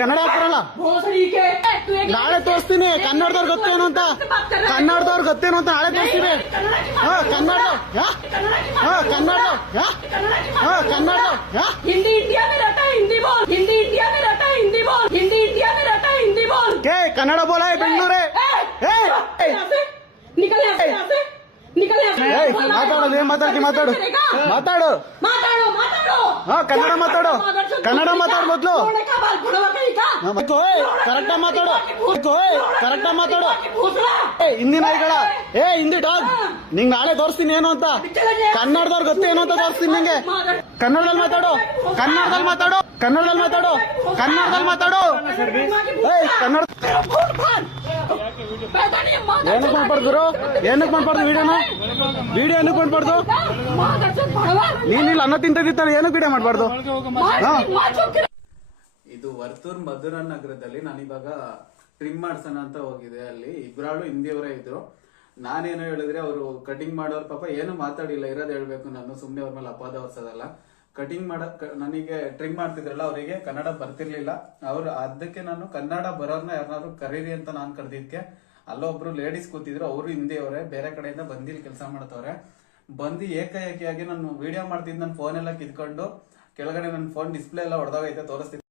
ಕನ್ನಡ ಹಾಕ್ತಾರಲ್ಲ ನಾಳೆ ತೋರಿಸ್ತೀನಿ. ಕನ್ನಡದವ್ರು ಗೊತ್ತೇನು ಅಂತ, ಕನ್ನಡದವ್ರು ಗೊತ್ತೇನು ಅಂತ ನಾಳೆ ತೋರಿಸ್ತೀನಿ. ಕನ್ನಡ ಕನ್ನಡ कन्नड़ हिंदी इंडिया में रहता है हिंदी बोल, हिंदी इंडिया में रहता है हिंदी बोल, हिंदी इंडिया में रहता है हिंदी बोल। क्या कन्नड़ बोला है बेंगलुरु? निकल यहाँ से, निकल यहाँ से। ಮಾತಾಡೋ ಮಾತಾಡ್ತಿ ಮಾತಾಡು ಮಾತಾಡು ಮಾತಾಡೋ ಮಾತಾಡೋ ಕನ್ನಡ ಮಾತಾಡು, ಕನ್ನಡ ಮಾತಾಡು ಮೊದ್ಲು. ಕರೆಕ್ಟ್ ಮಾತಾಡು, ಕರೆಕ್ಟ್ ಮಾತಾಡು. ಹಿಂದಿ ನಾಯಿಗಳ ಹಿಂದಿ ಡಾಗ್ ನಿಂಗೆ ನಾಳೆ ತೋರಿಸ್ತೀನಿ ಏನು ಅಂತ. ಕನ್ನಡದವ್ರು ಗೊತ್ತೇನು ಅಂತ ತೋರಿಸ್ತೀನಿ ನಿಂಗೆ. ಕನ್ನಡದಲ್ಲಿ ಮಾತಾಡು, ಕನ್ನಡದಲ್ಲಿ ಮಾತಾಡು, ಕನ್ನಡದಲ್ಲಿ ಮಾತಾಡು, ಕನ್ನಡದಲ್ಲಿ ಮಾತಾಡು. ಕನ್ನಡ ಏನಕ್ಕೆ ಮಾಡ್ಬಾರ್ದು, ಏನಕ್ಕೆ ಮಾಡ್ಬಾರ್ದು ವಿಡಿಯೋನ, ವಿಡಿಯೋ ಏನಕ್ಕೆ ಮಾಡ್ಬಾರ್ದು. ನೀನಿಲ್ಲ ಅನ್ನ ತಿಂತಿರ್ತಾರೆ, ಏನಕ್ಕೆ ವಿಡಿಯೋ ಮಾಡ್ಬಾರ್ದು. ಇದು ವರ್ತೂರ್ ಮಧುರಾ ನಗರದಲ್ಲಿ ನಾನಿವಾಗ ಟ್ರಿಮ್ ಮಾಡ್ಸೋಣ ಅಂತ ಹೋಗಿದೆ. ಅಲ್ಲಿ ಇಬ್ರಾಳು ಹಿಂದಿಯವರೇ ಇದ್ರು. ನಾನೇನೋ ಹೇಳಿದ್ರೆ ಅವರು ಕಟಿಂಗ್ ಮಾಡೋರ್ ಪಾಪ ಏನು ಮಾತಾಡಿಲ್ಲ, ಇರೋದು ಹೇಳ್ಬೇಕು. ನಾನು ಸುಮ್ನೆ ಅವ್ರ ಮೇಲೆ ಅಪವಾದ ಹೊರ್ಸೋದಲ್ಲ. ಕಟಿಂಗ್ ನನಗೆ ಟ್ರಿಮ್ ಮಾಡ್ತಿದ್ರಲ್ಲ ಅವರಿಗೆ ಕನ್ನಡ ಬರ್ತಿರ್ಲಿಲ್ಲ. ಅದಕ್ಕೆ ನಾನು ಕನ್ನಡ ಬರೋರ್ನ ಯಾರನ್ನಾದ್ರು ಕರೀರಿ ಅಂತ ನಾನು ಕರೆದಿದ್ಕೆ ಅಲ್ಲೊಬ್ರು ಲೇಡೀಸ್ ಕೂತಿದ್ರು. ಅವರು ಹಿಂದಿಯವರೇ, ಬೇರೆ ಕಡೆಯಿಂದ ಬಂದಿಲ್ಲಿ ಕೆಲಸ ಮಾಡ್ತವ್ರೆ. ಬಂದು ಏಕಾಏಕಿಯಾಗಿ ನಾನು ವಿಡಿಯೋ ಮಾಡ್ತಿದ್ದು ನನ್ನ ಫೋನ್ ಎಲ್ಲ ಕಿತ್ಕೊಂಡು ಕೆಳಗಡೆ ನನ್ನ ಫೋನ್ ಡಿಸ್ಪ್ಲೇ ಎಲ್ಲ ಹೊಡೆದೋಗೈತೆ, ತೋರಿಸ್ತಿದ್ದೆ.